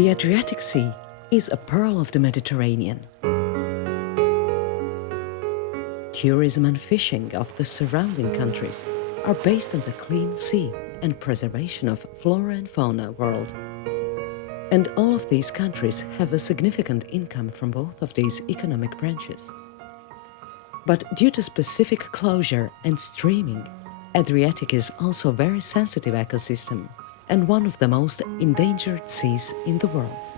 The Adriatic Sea is a pearl of the Mediterranean. Tourism and fishing of the surrounding countries are based on the clean sea and preservation of flora and fauna world. And all of these countries have a significant income from both of these economic branches. But due to specific closure and streaming, Adriatic is also a very sensitive ecosystem and one of the most endangered seas in the world.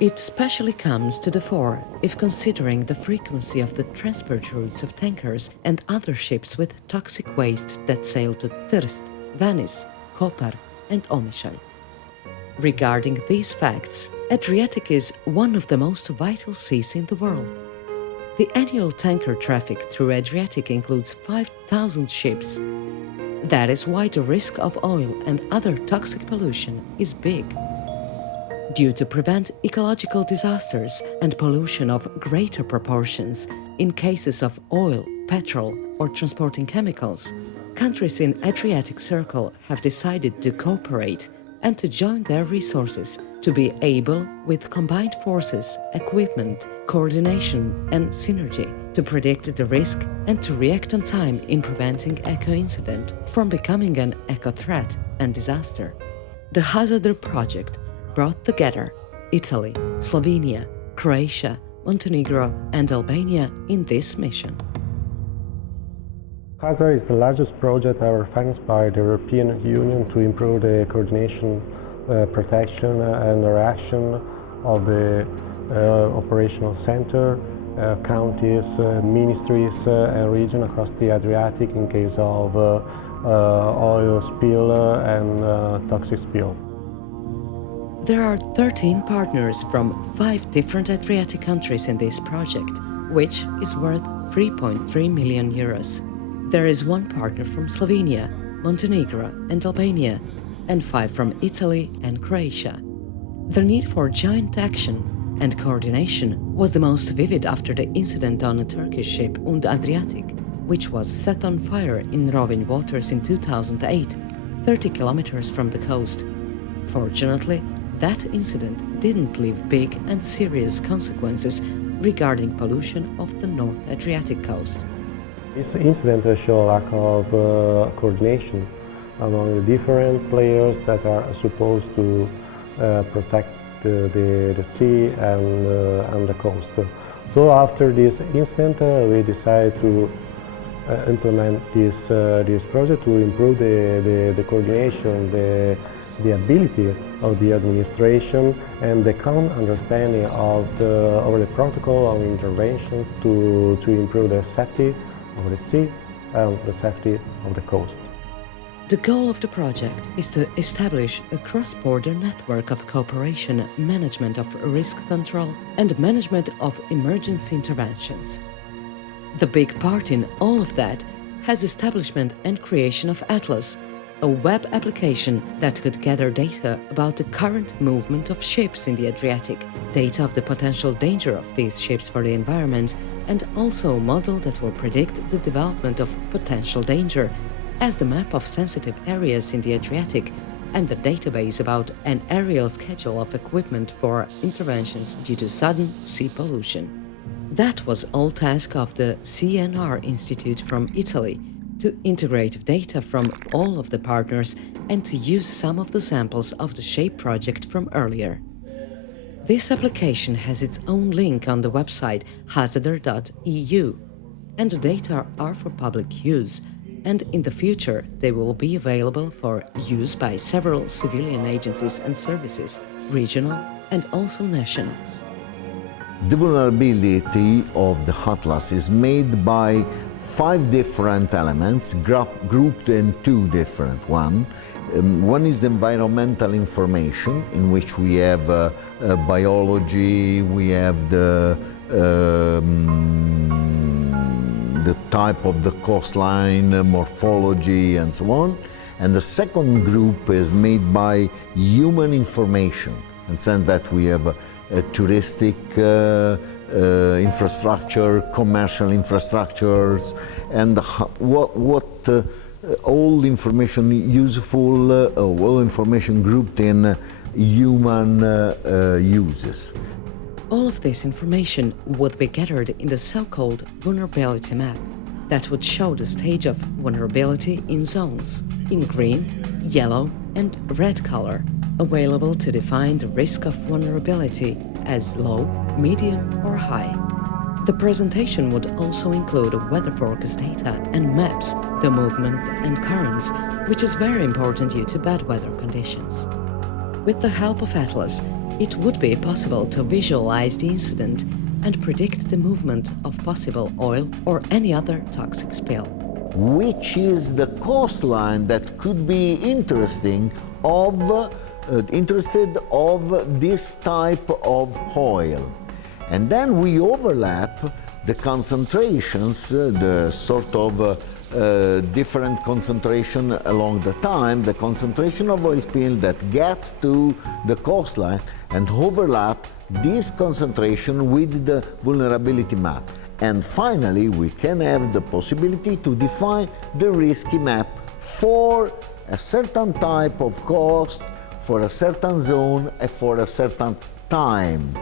It especially comes to the fore if considering the frequency of the transport routes of tankers and other ships with toxic waste that sail to Trst, Venice, Koper and Omišalj. Regarding these facts, Adriatic is one of the most vital seas in the world. The annual tanker traffic through Adriatic includes 5,000 ships. That is why the risk of oil and other toxic pollution is big. Due to prevent ecological disasters and pollution of greater proportions in cases of oil, petrol or transporting chemicals, countries in Adriatic Circle have decided to cooperate and to join their resources to be able, with combined forces, equipment, coordination and synergy, to predict the risk and to react on time in preventing eco-incident from becoming an eco-threat and disaster. The Zadar project brought together Italy, Slovenia, Croatia, Montenegro and Albania in this mission. Zadar is the largest project ever financed by the European Union to improve the coordination, protection and reaction of the operational center, counties, ministries and regions across the Adriatic in case of oil spill and toxic spill. There are 13 partners from 5 different Adriatic countries in this project, which is worth 3.3 million euros. There is 1 partner from Slovenia, Montenegro and Albania, and 5 from Italy and Croatia. The need for joint action and coordination was the most vivid after the incident on a Turkish ship Und Adriatic, which was set on fire in Rovinj waters in 2008, 30 kilometers from the coast. Fortunately, that incident didn't leave big and serious consequences regarding pollution of the North Adriatic coast. This incident showed a lack of coordination among the different players that are supposed to protect the sea and the coast. So after this incident, we decided to implement this project to improve the coordination, the ability of the administration and the common understanding of the protocol of interventions to improve the safety of the sea and the safety of the coast. The goal of the project is to establish a cross-border network of cooperation, management of risk control and management of emergency interventions. The big part in all of that has establishment and creation of Atlas, a web application that could gather data about the current movement of ships in the Adriatic, data of the potential danger of these ships for the environment, and also a model that will predict the development of potential danger, as the map of sensitive areas in the Adriatic and the database about an aerial schedule of equipment for interventions due to sudden sea pollution. That was all task of the CNR Institute from Italy, to integrate data from all of the partners and to use some of the samples of the SHAPE project from earlier. This application has its own link on the website hazadar.eu, and the data are for public use, and in the future they will be available for use by several civilian agencies and services, regional and also nationals. The vulnerability of the Atlas is made by 5 different elements grouped in 2 different ones. One is the environmental information, in which we have biology, we have the type of the coastline, morphology and so on. And the second group is made by human information, in the sense that we have touristic infrastructure, commercial infrastructures, and all information useful, all information grouped in human uses. All of this information would be gathered in the so-called vulnerability map that would show the stage of vulnerability in zones, in green, yellow and red color, available to define the risk of vulnerability as low, medium or high. The presentation would also include weather forecast data and maps the movement and currents, which is very important due to bad weather conditions. With the help of Atlas, it would be possible to visualize the incident and predict the movement of possible oil or any other toxic spill. Which is the coastline that could be interested of this type of oil. And then we overlap the concentrations, the sort of different concentration along the time, the concentration of oil spill that get to the coastline, and overlap this concentration with the vulnerability map. And finally, we can have the possibility to define the risky map for a certain type of coast, for a certain zone, and for a certain time.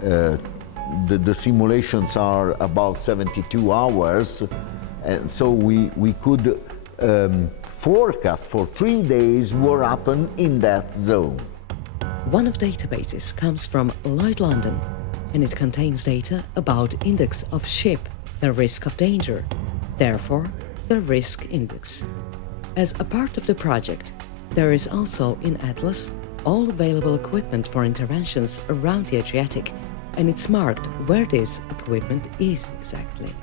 The simulations are about 72 hours, and so we could forecast for 3 days what happened in that zone. One of the databases comes from Lloyd London, and it contains data about index of ship, the risk of danger, therefore the risk index. As a part of the project, there is also in Atlas all available equipment for interventions around the Adriatic, and it's marked where this equipment is exactly.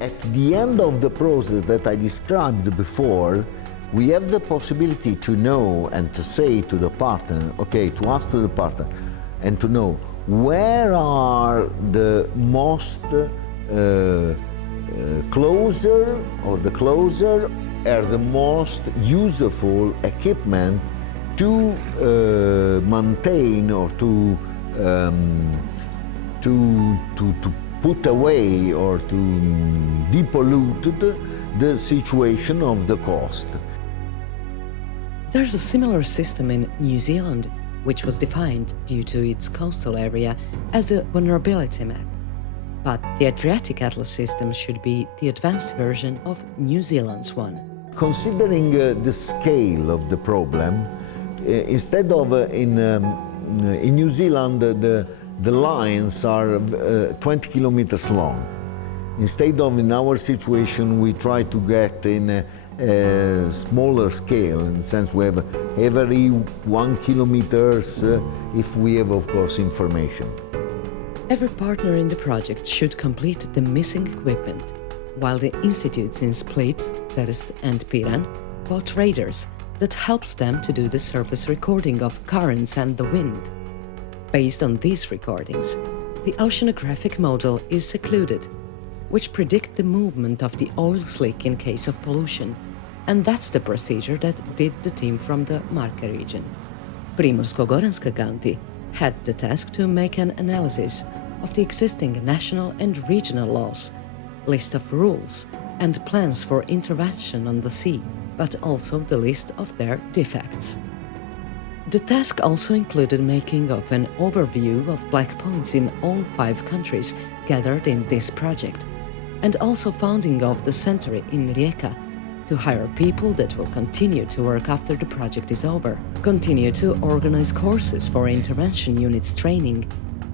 At the end of the process that I described before, we have the possibility to know and to say to the partner, okay, to ask to the partner, and to know where are the most closer are the most useful equipment to maintain or to put away or to depollute the situation of the coast. There's a similar system in New Zealand, which was defined due to its coastal area as a vulnerability map. But the Adriatic Atlas system should be the advanced version of New Zealand's one. Considering the scale of the problem, instead of in New Zealand the lines are 20 kilometers long. Instead of in our situation we try to get in a smaller scale, in the sense we have every 1 kilometer if we have of course information. Every partner in the project should complete the missing equipment, while the institutes in Split, Terst and Piran bought radars that helps them to do the surface recording of currents and the wind. Based on these recordings, the oceanographic model is secluded, which predict the movement of the oil slick in case of pollution, and that's the procedure that did the team from the Marke region. Primorsko-Goranska County had the task to make an analysis of the existing national and regional laws, list of rules, and plans for intervention on the sea, but also the list of their defects. The task also included making of an overview of black points in all 5 countries gathered in this project, and also founding of the center in Rijeka to hire people that will continue to work after the project is over, continue to organize courses for intervention units training,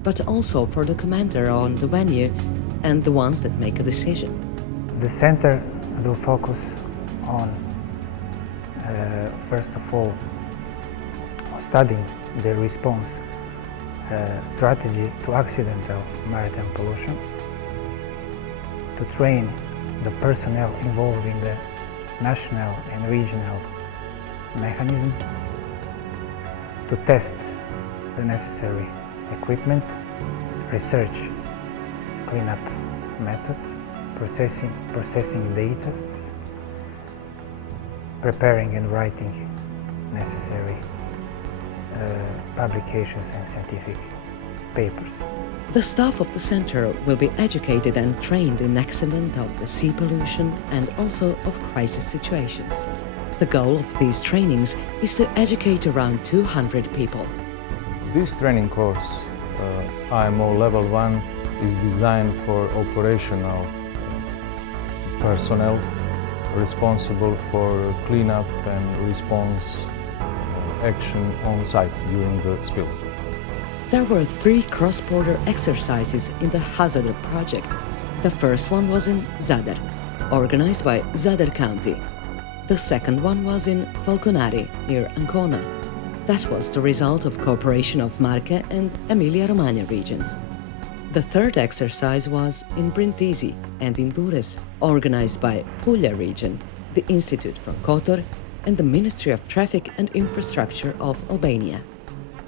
but also for the commander on the venue and the ones that make a decision. The center will focus on, first of all, studying the response strategy to accidental maritime pollution, to train the personnel involved in the national and regional mechanism, to test the necessary equipment, research cleanup methods, processing data, preparing and writing necessary publications and scientific papers. The staff of the center will be educated and trained in accident of the sea pollution and also of crisis situations. The goal of these trainings is to educate around 200 people. This training course, IMO Level 1, is designed for operational personnel responsible for cleanup and response action on site during the spill. There were 3 cross-border exercises in the Zadar project. The first one was in Zadar, organized by Zadar County. The second one was in Falconari, near Ancona. That was the result of cooperation of Marche and Emilia-Romagna regions. The third exercise was in Brindisi and in Dures, organized by Puglia region, the Institute for Kotor, and the Ministry of Traffic and Infrastructure of Albania.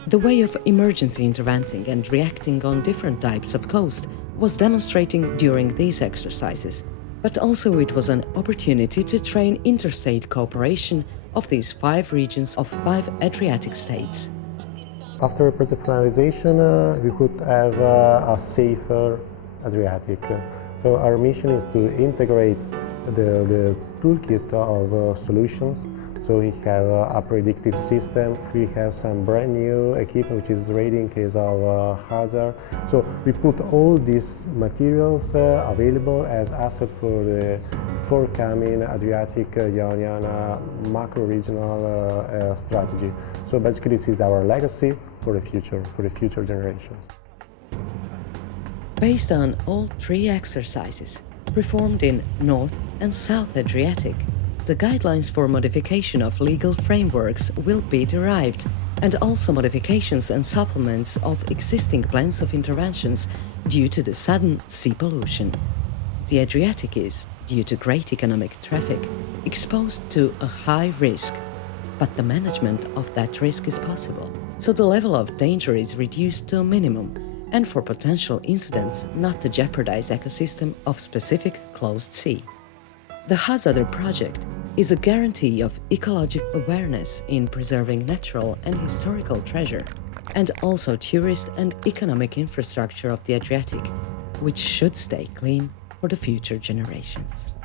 The way of emergency interventing and reacting on different types of coast was demonstrating during these exercises, but also it was an opportunity to train interstate cooperation of these 5 regions of 5 Adriatic states. After professionalization, we could have a safer Adriatic. So our mission is to integrate the toolkit of solutions. So we have a predictive system, we have some brand new equipment which is ready in case of hazard. So we put all these materials available as asset for the forthcoming Adriatic Ionian macro-regional strategy. So basically this is our legacy for the future generations. Based on all 3 exercises performed in North and South Adriatic, the guidelines for modification of legal frameworks will be derived, and also modifications and supplements of existing plans of interventions due to the sudden sea pollution. The Adriatic is, due to great economic traffic, exposed to a high risk, but the management of that risk is possible, so the level of danger is reduced to a minimum, and for potential incidents not to jeopardize ecosystem of specific closed sea. The Zadar project is a guarantee of ecological awareness in preserving natural and historical treasure, and also tourist and economic infrastructure of the Adriatic, which should stay clean for the future generations.